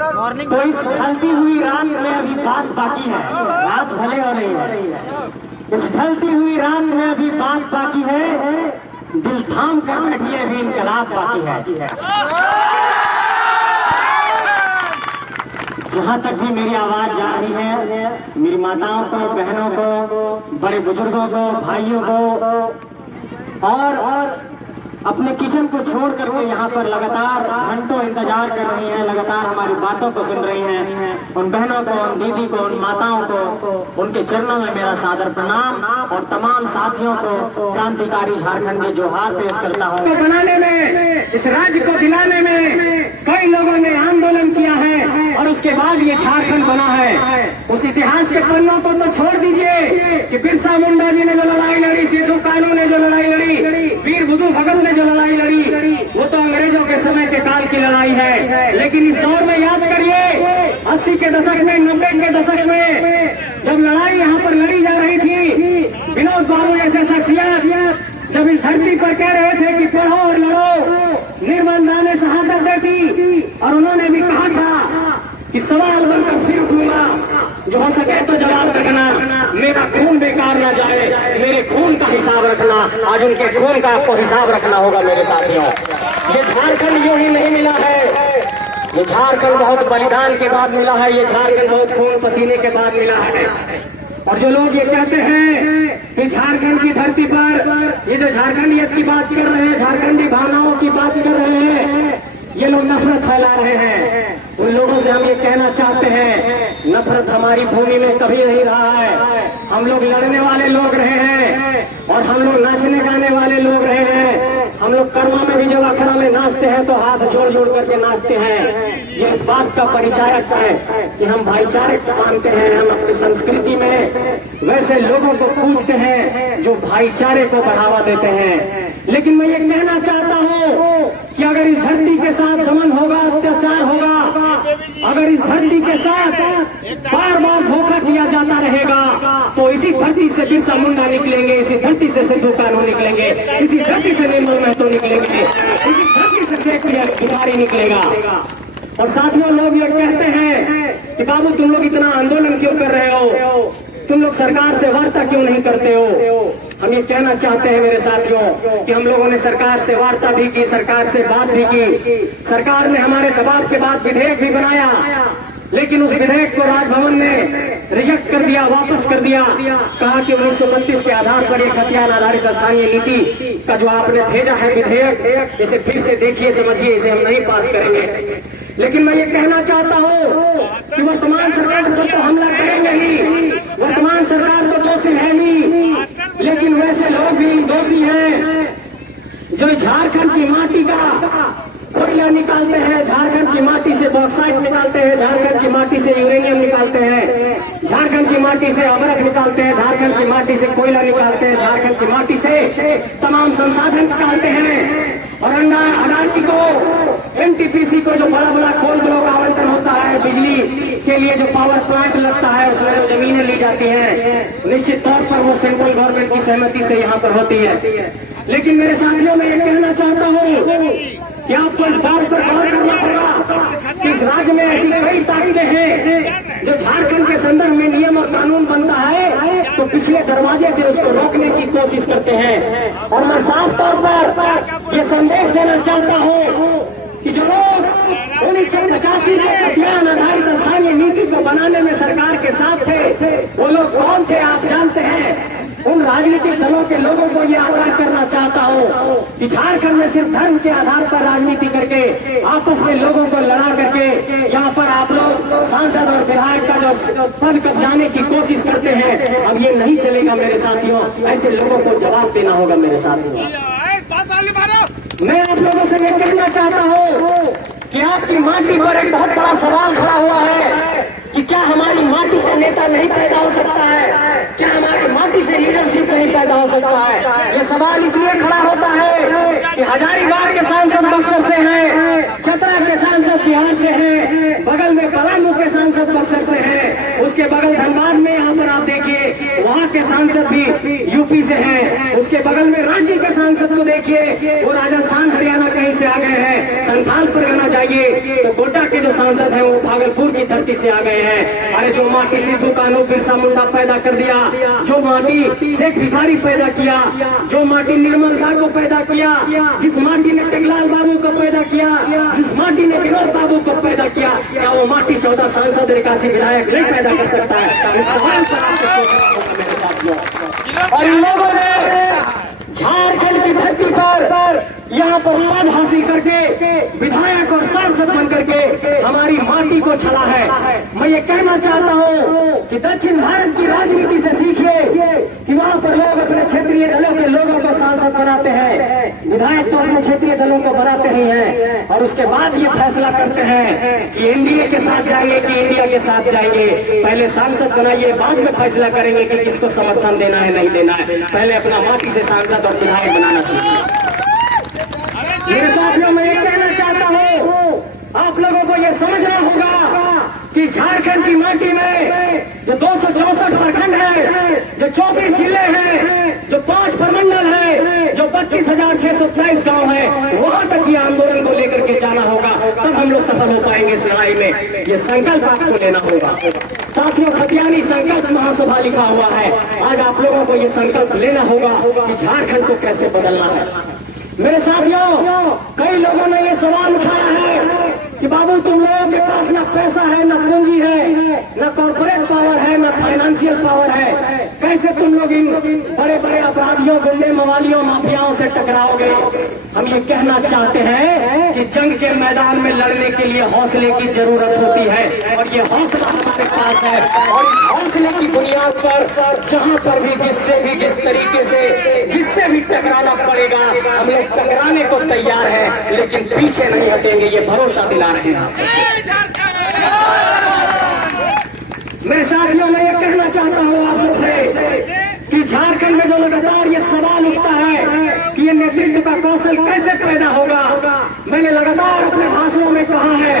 तो इस ढलती हुई रात में अभी बात बाकी है। रात भले हो रही है, इस ढलती हुई रात में अभी बात बाकी है। दिल थाम कर बैठिए, अभी इनकलाब बाकी है। जहाँ तक भी मेरी आवाज जा रही है, मेरी माताओं को, बहनों को, बड़े बुजुर्गों को, भाइयों को और अपने किचन को छोड़ करके यहाँ पर लगातार घंटों इंतजार कर रही हैं, लगातार हमारी बातों को सुन रही हैं, उन बहनों को, उन दीदी को, उन माताओं को, उनके चरणों में मेरा सादर प्रणाम और तमाम साथियों को क्रांतिकारी झारखंडी जोहार पेश करता हूँ। बनाने में, इस राज्य को दिलाने में कई लोगों ने आंदोलन किया है और उसके बाद ये झारखंड बना है। उस इतिहास के पन्नों को तो छोड़ दीजिए कि बिरसा मुंडा जी ने जो लड़ाई लड़ी, सिद्धू कानू ने जो लड़ाई लड़ी, वीर बुद्धू भगत ने जो लड़ाई लड़ी, वो तो अंग्रेजों के समय के काल की लड़ाई है। लेकिन इस दौर में याद करिए, 80 के दशक में, 90 के दशक में जब लड़ाई यहाँ पर लड़ी जा रही थी, विनोद बाबू जैसे शख्सियत जब इस धरती पर कह रहे थे कि पढ़ो और लड़ो, निर्मल ने शहादत दी थी और उन्होंने भी कहा था कि सवाल बनकर फिर उठूंगा, जो हो सके तो जवाब रखना, मेरा खून बेकार ना जाए, मेरे खून का हिसाब रखना। आज उनके खून का आपको हिसाब रखना होगा मेरे साथियों। ये झारखंड यूं ही नहीं मिला है, ये झारखंड बहुत बलिदान के बाद मिला है, ये झारखंड बहुत खून पसीने के बाद मिला है। और जो लोग ये कहते हैं कि झारखंड की धरती पर ये जो झारखंडियत की बात कर रहे हैं, झारखंडी भावनाओं की बात कर रहे हैं, ये लोग नफरत फैला रहे हैं। उन लोगों से हम ये कहना चाहते हैं, नफरत हमारी भूमि में कभी नहीं रहा है। हम लोग लड़ने वाले लोग रहे हैं और हम लोग नाचने गाने वाले लोग रहे हैं। हम लोग कर्मा में भी जब अखड़ा में नाचते हैं तो हाथ जोड़ जोड़ करके नाचते हैं। ये इस बात का परिचायक है कि हम भाईचारे को मानते हैं। हम अपनी संस्कृति में वैसे लोगों को पूजते हैं जो भाईचारे को बढ़ावा देते हैं। लेकिन मैं ये कहना चाहता हूँ कि अगर इस धरती के साथ दमन होगा, अत्याचार होगा, अगर इस धरती के साथ बार बार धोखा किया जाता रहेगा, तो इसी धरती से बिरसा मुंडा निकलेंगे, इसी धरती से सिद्धू कानू निकलेंगे, इसी धरती से निर्मल महतो निकलेंगे, इसी धरती से शेख बिहारी निकलेगा। और साथियों, लोग ये कहते हैं कि बाबू तुम लोग इतना आंदोलन क्यों कर रहे हो, तुम लोग सरकार से वार्ता क्यों नहीं करते हो। हम ये कहना चाहते हैं मेरे साथियों कि हम लोगों ने सरकार से वार्ता भी की, सरकार से बात भी की। सरकार ने हमारे दबाव के बाद विधेयक भी बनाया, लेकिन उस विधेयक को राजभवन ने रिजेक्ट कर दिया, वापस कर दिया। कहा कि 1932 के आधार पर एक हथियार आधारित स्थानीय नीति का जो आपने भेजा है विधेयक, इसे फिर से देखिए, समझिए, इसे हम नहीं पास करेंगे। लेकिन मैं ये कहना चाहता हूँ कि वर्तमान सरकार पर तो हमला करेंगे ही, वर्तमान सरकार तो दोषी है ही, लेकिन वैसे लोग भी दोषी हैं जो झारखंड की माटी का कोयला निकालते हैं, झारखंड की माटी से बॉक्साइट निकालते हैं, झारखंड की माटी से यूरेनियम निकालते हैं, झारखंड की माटी से अमरक निकालते हैं, झारखंड की माटी से कोयला निकालते हैं, झारखंड की माटी से तमाम संसाधन निकालते हैं। और अडानी को, एनटीपीसी को जो बड़ा बड़ा कोल ब्लॉक आवंटन होता है, बिजली के लिए जो पावर प्लांट लगता है, उसमें जो जमीनें ली जाती हैं, निश्चित तौर पर वो सेंट्रल गवर्नमेंट की सहमति से यहाँ पर होती है। लेकिन मेरे साथियों, मैं ये कहना चाहता हूँ कि आपको इस बात पर गौर करना होगा कि इस राज्य में ऐसी कई ताकतें हैं जो झारखंड के संदर्भ में नियम और कानून बनता है तो पिछले दरवाजे से उसको रोकने की कोशिश करते हैं। और मैं साफ तौर पर ये संदेश देना चाहता हूँ कि जो लोग 1985 के अभियान आधारित स्थानीय नीति को बनाने में सरकार के साथ थे, वो लोग कौन थे आप जानते हैं। उन राजनीतिक दलों के लोगों को ये आग्रह करना चाहता हूँ कि झारखंड में सिर्फ धर्म के आधार पर राजनीति करके आपस में लोगों को लड़ा करके यहाँ पर आप लोग सांसद और विधायक का जो पद कब्जाने की कोशिश करते हैं, अब ये नहीं चलेगा मेरे साथियों। ऐसे लोगों को जवाब देना होगा मेरे साथियों। मैं आप लोगों से ये कहना चाहता हूँ कि आपकी माटी पर एक बहुत बड़ा सवाल खड़ा हुआ है कि क्या हमारी माटी से नेता नहीं पैदा हो सकता है, क्या हमारी माटी से लीडरशिप नहीं पैदा हो सकता है। ये सवाल इसलिए खड़ा होता है कि हजारीबाग के सांसद बक्सर से हैं, चतरा के सांसद बिहार से हैं, बगल में पलामू के सांसद बक्सर से हैं, उसके बगल धनबाद में यहाँ पर आप देखिए वहाँ के सांसद भी यूपी से हैं, उसके बगल में रांची के सांसद को देखिए, वो राजस्थान हरियाणा कहीं से आ गए हैं। संथाल परगना जाइए तो गोड्डा के जो सांसद हैं वो भागलपुर की धरती से आ गए हैं। अरे जो माटी सिद्धू कान्हू बिरसा मुंडा पैदा कर दिया, जो माटी शेख भिखारी पैदा किया, जो माटी निर्मल दा को पैदा किया, जिस माटी ने टेकलाल बाबू को पैदा किया, जिस माटी ने विनोद बाबू को पैदा किया, क्या वो माटी 14 सांसद 81 विधायक नहीं पैदा कर सकता है? इस सवाल पर आपको सोचना होगा मेरे साथियों। और इन लोगों ने झारखंड की धरती पर यहाँ पर पद हासिल करके विधायक और सांसद बन करके हमारी माटी को छला है। मैं ये कहना चाहता हूँ कि दक्षिण भारत की राजनीति से सीखिए कि वहाँ पर लोग अपने क्षेत्रीय दलों के लोगों को सांसद बनाते हैं, विधायक तो अपने क्षेत्रीय दलों को बनाते ही हैं, और उसके बाद ये फैसला करते हैं कि एनडीए के साथ जाएंगे कि इंडिया के साथ जाएंगे। पहले सांसद बनाइए, बाद में फैसला करेंगे कि किसको समर्थन देना है नहीं देना है। पहले अपना माटी से सांसद और विधायक बनाना चाहिए। मेरे साथियों, मैं ये कहना चाहता हूँ आप लोगों को ये समझना होगा कि झारखंड की माटी में जो 264 प्रखंड है, जो 24 जिले हैं, जो 5 प्रमंडल है, जो 32,623 गांव है, वहां तक ये आंदोलन को लेकर के जाना होगा, तब हम लोग सफल हो पाएंगे इस लड़ाई में। ये संकल्प आपको लेना होगा। साथियों, खतियानी संकल्प महासभा लिखा हुआ है। आज आप लोगों को ये संकल्प लेना होगा कि झारखंड को कैसे बदलना है। मेरे साथियों, कई लोगों ने ये सवाल उठाया है कि बाबू तुम लोगों के पास न पैसा है, न पूंजी है, न कॉर्पोरेट पावर है, न फाइनेंशियल पावर है, कैसे तुम लोग इन बड़े बड़े अपराधियों, गुंडे, मवालियों, माफियाओं से टकराओगे? हम ये कहना चाहते हैं कि जंग के मैदान में लड़ने के लिए हौसले की जरूरत होती है, और ये हौसला हमारे पास है। और इस हौसले की बुनियाद पर जहाँ पर भी जिस तरीके से जिससे भी टकराना पड़ेगा, हम लोग टकराने को तैयार है, लेकिन पीछे नहीं हटेंगे, ये भरोसा दिला रहे हैं। मेरे साथियों, मैं ये कहना चाहता हूँ आप सबसे कि झारखंड में जो लगातार ये सवाल उठता है कि ये नेतृत्व का कौशल कैसे पैदा होगा, मैंने लगातार अपने भाषणों में कहा है,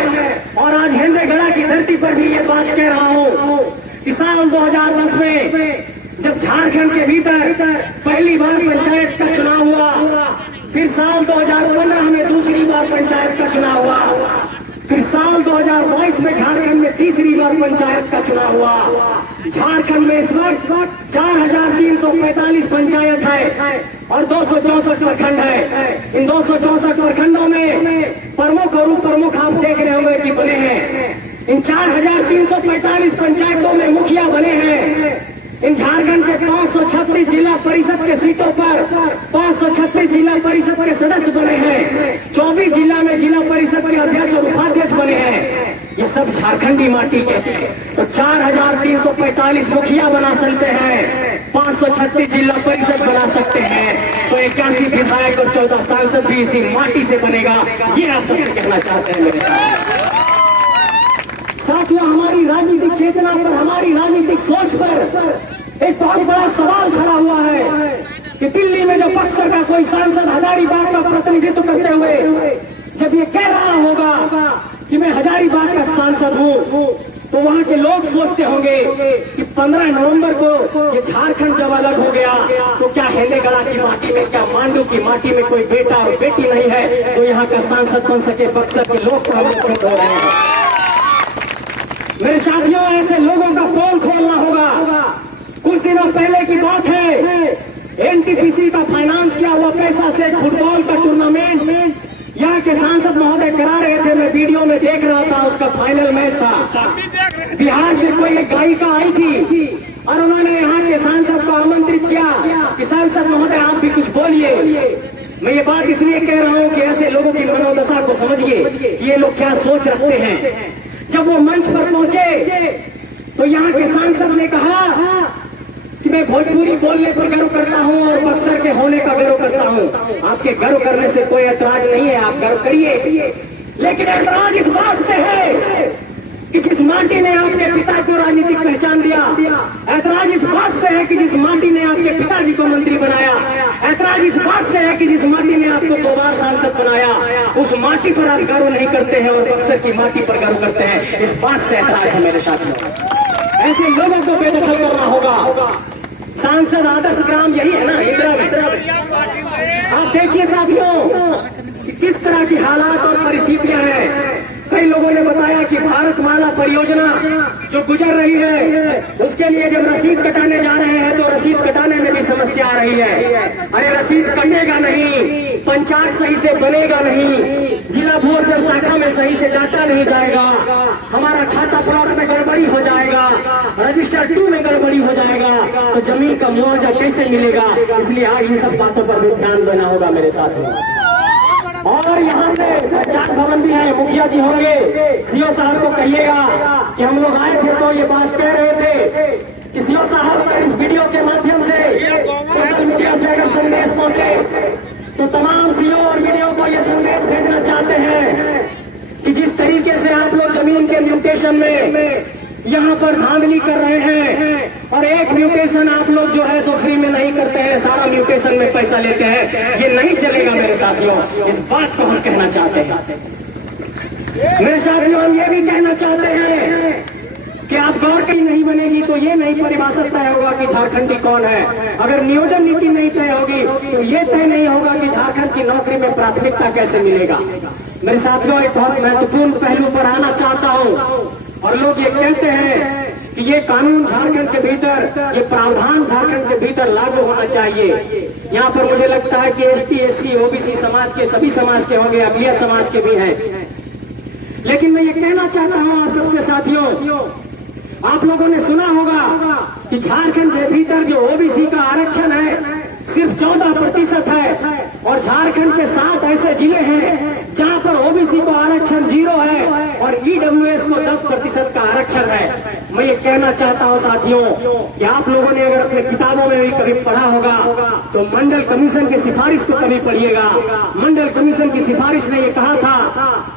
और आज हिंदेगढ़ा की धरती पर भी ये बात कह रहा हूँ कि साल 2010 में जब झारखंड के भीतर पहली बार पंचायत का चुनाव हुआ, फिर साल 2015 में दूसरी बार पंचायत का चुनाव हुआ, फिर साल 2022 में झारखंड में तीसरी बार पंचायत का चुनाव हुआ। झारखंड में इस वक्त 4,345 पंचायत है और 264 प्रखंड है। इन 264 प्रखंडों में प्रमुख और उप प्रमुख आप देख रहे होंगे कि बने हैं। इन 4,345 पंचायतों में मुखिया बने हैं। इन झारखंड के 536 जिला परिषद के सीटों पर 536 जिला परिषद के सदस्य बने हैं। 24 जिला में जिला परिषद के अध्यक्ष और उपाध्यक्ष बने हैं। ये सब झारखंडी माटी के हैं। तो 4,345 मुखिया बना सकते हैं, 536 जिला परिषद बना सकते हैं, तो 81 विधायक और 14 सांसद भी इसी माटी से बनेगा। ये आप सबसे कहना चाहते हैं मेरे साथियों। हमारी राजनीतिक चेतना पर, हमारी राजनीतिक सोच पर एक बहुत बड़ा सवाल खड़ा हुआ है कि दिल्ली में जो बक्सर का कोई सांसद हजारीबाग का प्रतिनिधित्व करते हुए जब ये कह रहा होगा कि मैं हजारीबाग का सांसद हूँ, तो वहाँ के लोग सोचते होंगे कि 15 नवंबर को ये झारखंड जब अलग हो गया तो क्या हिंदेगढ़ा की माटी में, क्या मांडू की माटी में कोई बेटा और बेटी नहीं है तो यहाँ का सांसद बन सके? बक्सर के लोग तो हम लोग हो रहे हैं। मेरे साथियों, ऐसे लोगों का पोल खोलना होगा। कुछ दिनों पहले की बात है, एनटीपीसी का फाइनेंस किया हुआ पैसा से फुटबॉल का टूर्नामेंट यहाँ के सांसद महोदय करा रहे थे। मैं वीडियो में देख रहा था, उसका फाइनल मैच था। बिहार से कोई एक गायिका आई थी और उन्होंने यहाँ के सांसद को आमंत्रित किया कि सांसद महोदय आप भी कुछ बोलिए। मैं ये बात इसलिए कह रहा हूँ कि ऐसे लोगों की मनोदशा को समझिए कि ये लोग क्या सोच रखते हैं। जब वो मंच पर पहुंचे तो यहाँ के सांसद ने कहा कि मैं भोजपुरी बोलने पर गर्व करता हूँ और बक्सर के होने का गर्व करता हूँ। आपके गर्व करने से कोई ऐतराज नहीं है, आप गर्व करिए, लेकिन ऐतराज इस बात से है कि जिस माटी ने आपके पिता को राजनीतिक पहचान दिया, ऐतराज इस बात से है कि जिस माटी ने आपके पिताजी को मंत्री बनाया, ऐतराज इस बात से है कि जिस माटी ने आपको 2 बार सांसद बनाया, उस माटी पर आप गर्व नहीं करते हैं और बक्सर की माटी पर गर्व करते हैं। इस बात से ऐतराज है मेरे साथियों। ऐसे लोगों को बेदखल करना होगा। सांसद आदर्श ग्राम यही है ना, इधर आप देखिए साथियों कि किस तरह की हालात और परिस्थितियां हैं। कई लोगों ने बताया कि भारतमाला परियोजना जो गुजर रही है उसके लिए जब रसीद कटाने जा रहे हैं तो रसीद कटाने में भी समस्या आ रही है। अरे रसीद कटेगा नहीं, पंचायत सही से बनेगा नहीं, जिला बोर्ड जब शाखा में सही से डाटा नहीं जाएगा, हमारा खाता प्लॉट में गड़बड़ी हो जाएगा, रजिस्टर 2 में गड़बड़ी हो जाएगा, तो जमीन का मुआवजा कैसे मिलेगा। इसलिए आज इन सब बातों पर भी ध्यान देना होगा मेरे साथियों। और यहाँ से पंचायत भवन भी है, मुखिया जी होंगे, सीओ साहब को कहिएगा कि हम लोग आए थे तो ये बात कह रहे थे कि सीओ साहब का इस वीडियो के माध्यम से सोशल मीडिया से अगर संदेश पहुंचे तो तमाम सीओ और वीडियो को ये संदेश भेजना चाहते हैं कि जिस तरीके से आप लोग जमीन के म्यूटेशन में यहाँ पर धांधली कर रहे हैं और एक म्यूटेशन आप लोग जो है सो फ्री में नहीं करते हैं, सारा म्यूटेशन में पैसा लेते हैं, ये नहीं चलेगा मेरे साथियों। इस बात को हम कहना चाहते हैं मेरे साथियों। हम ये भी कहना चाहते हैं कि आप गौर की नहीं बनेगी तो ये नहीं परिभाषा तय होगा कि झारखंडी कौन है। अगर नियोजन नीति नहीं तय होगी तो ये तय नहीं होगा कि झारखंड की नौकरी में प्राथमिकता कैसे मिलेगा। मेरे साथियों एक बहुत महत्वपूर्ण पहलू पर आना चाहता हूँ। और लोग ये कहते हैं कि ये कानून झारखंड के भीतर, ये प्रावधान झारखंड के भीतर लागू होना चाहिए। यहाँ पर मुझे लगता है कि एसटी, एससी, ओबीसी समाज के, सभी समाज के होंगे, अकलियत समाज के भी हैं। लेकिन मैं ये कहना चाहता हूँ आप सबसे साथियों, आप लोगों ने सुना होगा कि झारखंड के भीतर जो ओबीसी का आरक्षण है सिर्फ 14% है और झारखंड के 7 ऐसे जिले हैं जहां पर ओबीसी को आरक्षण 0 है और ईडब्ल्यूएस को 10% का आरक्षण है। मैं ये कहना चाहता हूं साथियों कि आप लोगों ने अगर अपने किताबों में भी कभी पढ़ा होगा तो मंडल कमीशन की सिफारिश को कभी पढ़िएगा। मंडल कमीशन की सिफारिश ने ये कहा था,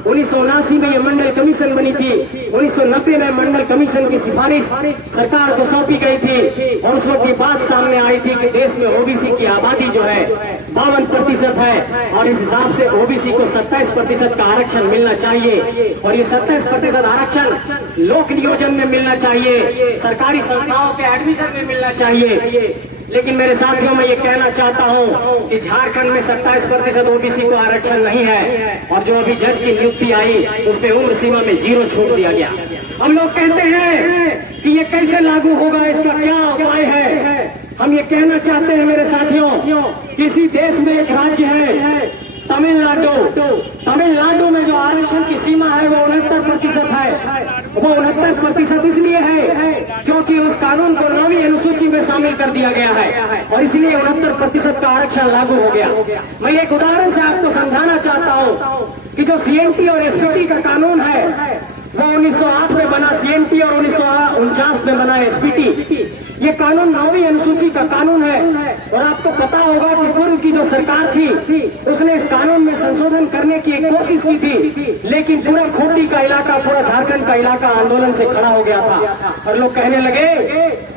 1979 में ये मंडल कमीशन बनी थी, 1990 में मंडल कमीशन की सिफारिश सरकार को सौंपी गई थी और उस वक्त ये बात सामने आई थी कि देश में ओबीसी की आबादी जो है 52% है और इस हिसाब से ओबीसी को 27% का आरक्षण मिलना चाहिए और ये 27% आरक्षण लोक नियोजन में मिलना चाहिए, सरकारी संस्थाओं के एडमिशन में मिलना चाहिए। लेकिन मेरे साथियों मैं ये कहना चाहता हूँ कि झारखंड में 27% ओबीसी को आरक्षण नहीं है और जो अभी जज की नियुक्ति आई उसमें उम्र सीमा में 0 छूट दिया गया। हम लोग कहते हैं कि ये कैसे लागू होगा, इसका क्या उपाय है। हम ये कहना चाहते हैं मेरे साथियों, किसी देश में एक राज्य है तमिलनाडु, तमिलनाडु में जो आरक्षण की सीमा है वो 69% है। वो 69% इसलिए है क्योंकि उस कानून को 9वीं अनुसूची में शामिल कर दिया गया है और इसलिए 69% का आरक्षण लागू हो गया। मैं एक उदाहरण से आपको समझाना चाहता हूँ कि जो सीएनटी और एसपीटी का कानून है वो 1908 में बना सीएनटी और 1949 में बना एसपीटी। ये कानून 9वीं अनुसूची का कानून है और आपको पता होगा कि पूर्व की जो सरकार थी उसने इस कानून में संशोधन करने की एक कोशिश की थी, लेकिन पूरा खूंटी का इलाका, पूरा झारखंड का इलाका आंदोलन से खड़ा हो गया था और लोग कहने लगे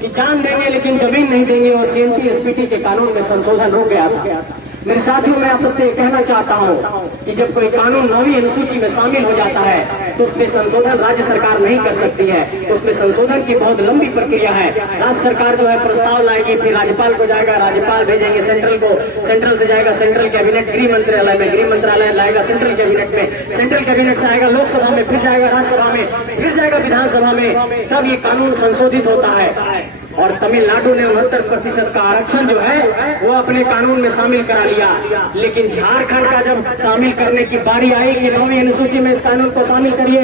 कि जान देंगे लेकिन जमीन नहीं देंगे और सीएनटी एसपीटी के कानून में संशोधन रुक गया था। मेरे साथियों मैं आप सबसे कहना चाहता हूं कि जब कोई कानून 9वीं अनुसूची में शामिल हो जाता है तो उसमें संशोधन राज्य सरकार नहीं कर सकती है, उसमें संशोधन की बहुत लंबी प्रक्रिया है। राज्य सरकार जो है प्रस्ताव लाएगी, फिर राज्यपाल को जाएगा, राज्यपाल भेजेंगे सेंट्रल को, सेंट्रल से जाएगा सेंट्रल कैबिनेट, गृह मंत्रालय में, गृह मंत्रालय लाएगा सेंट्रल कैबिनेट में, सेंट्रल कैबिनेट से आएगा लोकसभा में, फिर जाएगा राज्यसभा में, फिर जाएगा विधानसभा में, तब ये कानून संशोधित होता है। और तमिलनाडु ने 69% का आरक्षण जो है वो अपने कानून में शामिल करा लिया, लेकिन झारखंड का जब शामिल करने की बारी आई कि 9वीं अनुसूची में इस कानून को शामिल करिए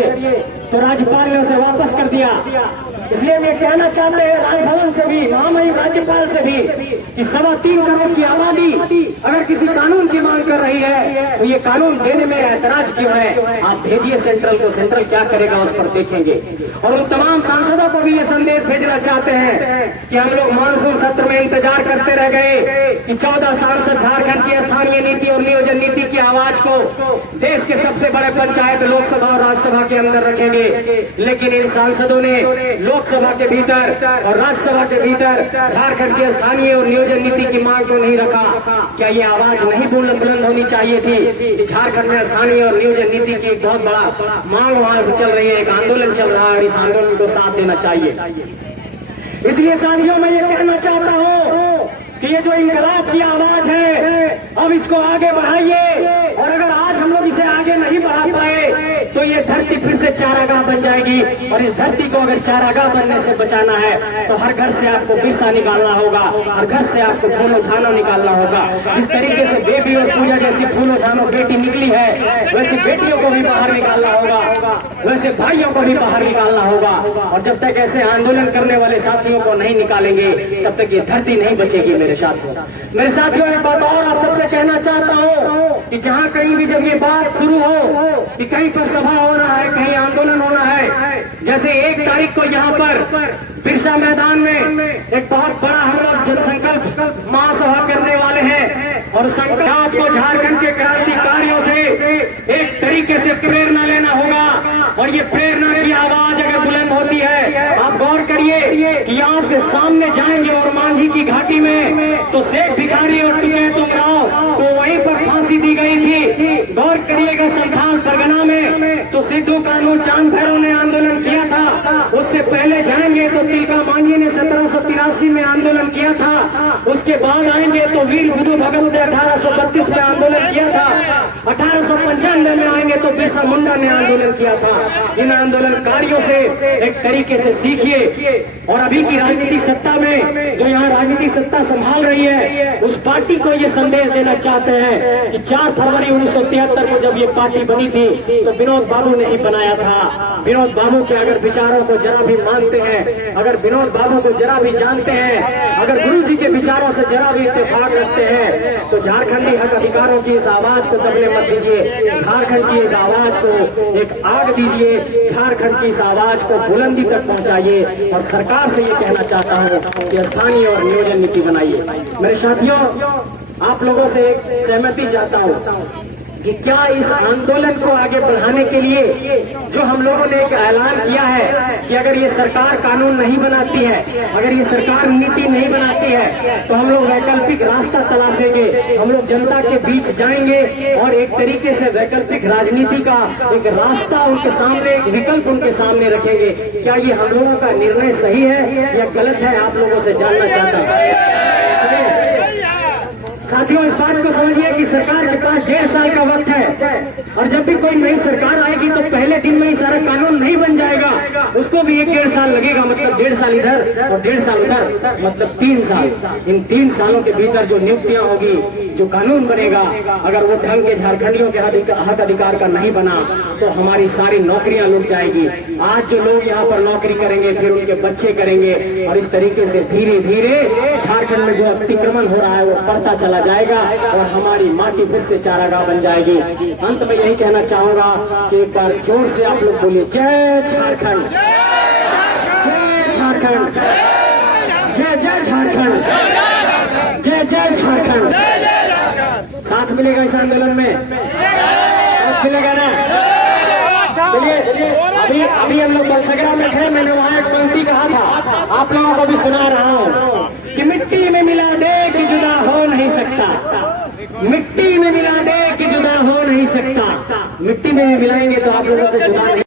तो राज्यपाल ने उसे वापस कर दिया। इसलिए वे कहना चाहते हैं राजभवन से भी, महामहिम राज्यपाल से भी कि 3.25 करोड़ की आबादी अगर किसी कानून की मांग कर रही है तो ये कानून देने में ऐतराज क्यों है, आप भेजिए सेंट्रल को, सेंट्रल क्या करेगा उस पर देखेंगे। और उन तमाम सांसदों को भी ये संदेश भेजना चाहते हैं कि हम लोग मानसून सत्र में इंतजार करते रह गए कि 14 सांसद झारखंड की स्थानीय नीति और नियोजन नीति की आवाज को देश के सबसे बड़े पंचायत लोकसभा और राज्यसभा के अंदर रखेंगे, लेकिन इन सांसदों ने लोकसभा के भीतर और राज्यसभा के भीतर झारखंड की स्थानीय और नियोजन नीति की मांग को नहीं रखा। क्या ये आवाज नहीं बुलंद होनी चाहिए थी कि झारखंड में स्थानीय और नियोजन नीति की बहुत बड़ा मांग वहां चल रही है, एक आंदोलन चल रहा है और इस आंदोलन को साथ देना चाहिए। इसलिए साथियों मैं ये कहना चाहता हूँ कि ये जो इनकलाब की आवाज है अब इसको आगे बढ़ाइए, और अगर आज हम लोग इसे आगे नहीं बढ़ा पाए तो ये धरती फिर से चारागाह बन जाएगी, और इस धरती को अगर चारागाह बनने से बचाना है तो हर घर से आपको बिरसा निकालना होगा, हर घर से आपको फूलो झानो निकालना होगा। जिस तरीके से बेबी और पूजा जैसी फूलो झानो बेटी निकली है, वैसे बेटियों को भी बाहर निकालना होगा, वैसे भाइयों को भी बाहर निकालना होगा। और जब तक ऐसे आंदोलन करने वाले साथियों को नहीं निकालेंगे तब तक ये धरती नहीं बचेगी। मेरे साथियों एक बात और आप सबसे कहना चाहता हूँ कि जहाँ कहीं भी जब ये बात शुरू हो कि कहीं पर सभा होना है, कहीं आंदोलन होना है, जैसे 1 तारीख को यहाँ पर बिरसा मैदान में एक बहुत बड़ा हम लोग जनसंकल्प महासभा करने वाले हैं, और संकल्प को झारखंड के क्रांतिकारियों से एक तरीके से प्रेरणा लेना होगा। और ये प्रेरणा की आवाज अगर बुलंद होती है, आप गौर करिए कि यहाँ से सामने जाएंगे और मांझी की घाटी में तो शेख भिखारी और तुमराव को वहीं पर फांसी दी गई थी। गौर करिएगा संथाल परगना में तो सिद्धू कानू चांद भैरव ने आंदोलन किया था, उससे पहले जाएंगे तो तिलका मांझी ने 1783 में आंदोलन किया था, उसके बाद आएंगे तो वीर बुद्धू भगत ने 1832 में आंदोलन किया था, 1895 में आएंगे तो बिरसा मुंडा ने आंदोलन किया था। इन आंदोलनकारियों से एक तरीके से सीखिए, और अभी की राजनीतिक सत्ता में जो यहाँ राजनीतिक सत्ता संभाल रही है उस पार्टी को ये संदेश देना चाहते हैं कि 4 फरवरी 1973 को जब ये पार्टी बनी थी तो विनोद बाबू ने ही बनाया था। विनोद बाबू के अगर विचारों को जरा भी मानते हैं, अगर विनोद बाबू को जरा भी जानते हैं, अगर गुरु जी के विचारों से जरा भी इत्तेफाक रखते हैं तो झारखंडी हक अधिकारों की इस आवाज को दबने मत दीजिए, झारखंड की इस आवाज को एक आग दीजिए, झारखंड की इस आवाज को बुलंदी तक पहुंचाइए। और सरकार से ये कहना चाहता हूँ कि स्थानीय और नियोजन नीति बनाइए। मेरे साथियों, आप लोगों से एक सहमति चाहता हूँ कि क्या इस आंदोलन को आगे बढ़ाने के लिए जो हम लोगों ने एक ऐलान किया है कि अगर ये सरकार कानून नहीं बनाती है, अगर ये सरकार नीति नहीं बनाती है तो हम लोग वैकल्पिक रास्ता तलाशेंगे, हम लोग जनता के बीच जाएंगे और एक तरीके से वैकल्पिक राजनीति का एक रास्ता उनके सामने, एक विकल्प उनके सामने रखेंगे। क्या ये हम लोगों का निर्णय सही है या गलत है, आप लोगों से जानना चाहता हूँ। साथियों, इस बात को समझिए कि सरकार के पास 1.5 साल का वक्त है, और जब भी कोई नई सरकार आएगी तो पहले दिन में ही सारा कानून नहीं बन जाएगा, उसको भी 1-1.5 साल लगेगा। मतलब 1.5 साल इधर और 1.5 साल उधर, मतलब 3 साल। इन 3 सालों के भीतर जो नियुक्तियां होगी, जो कानून बनेगा, अगर वो ढंग के झारखंडियों के हक अधिकार का नहीं बना तो हमारी सारी नौकरियां लुट जाएगी। आज जो लोग यहाँ पर नौकरी करेंगे फिर उनके बच्चे करेंगे, और इस तरीके से धीरे धीरे झारखंड में जो अतिक्रमण हो रहा है वो बढ़ता चला जाएगा और हमारी माटी फिर से चारागाह बन जाएगी। अंत में यही कहना चाहूंगा कि एक बार जोर से आप लोग बोलिए, जय झारखंड, जय झारखंड, जय जय झारखंड, जय जय झारखंड। साथ मिलेगा इस आंदोलन में, साथ मिलेगा ना? चलिए अभी हम लोग बलसगरा में थे, मैंने वहाँ एक पंक्ति कहा था, आप लोगों को भी सुना रहा हूँ कि मिट्टी में मिला दे कि जुदा हो नहीं सकता, मिट्टी में मिला दे कि जुदा हो नहीं सकता। मिट्टी में भी मिलाएंगे तो आप लोगों से जुदा नहीं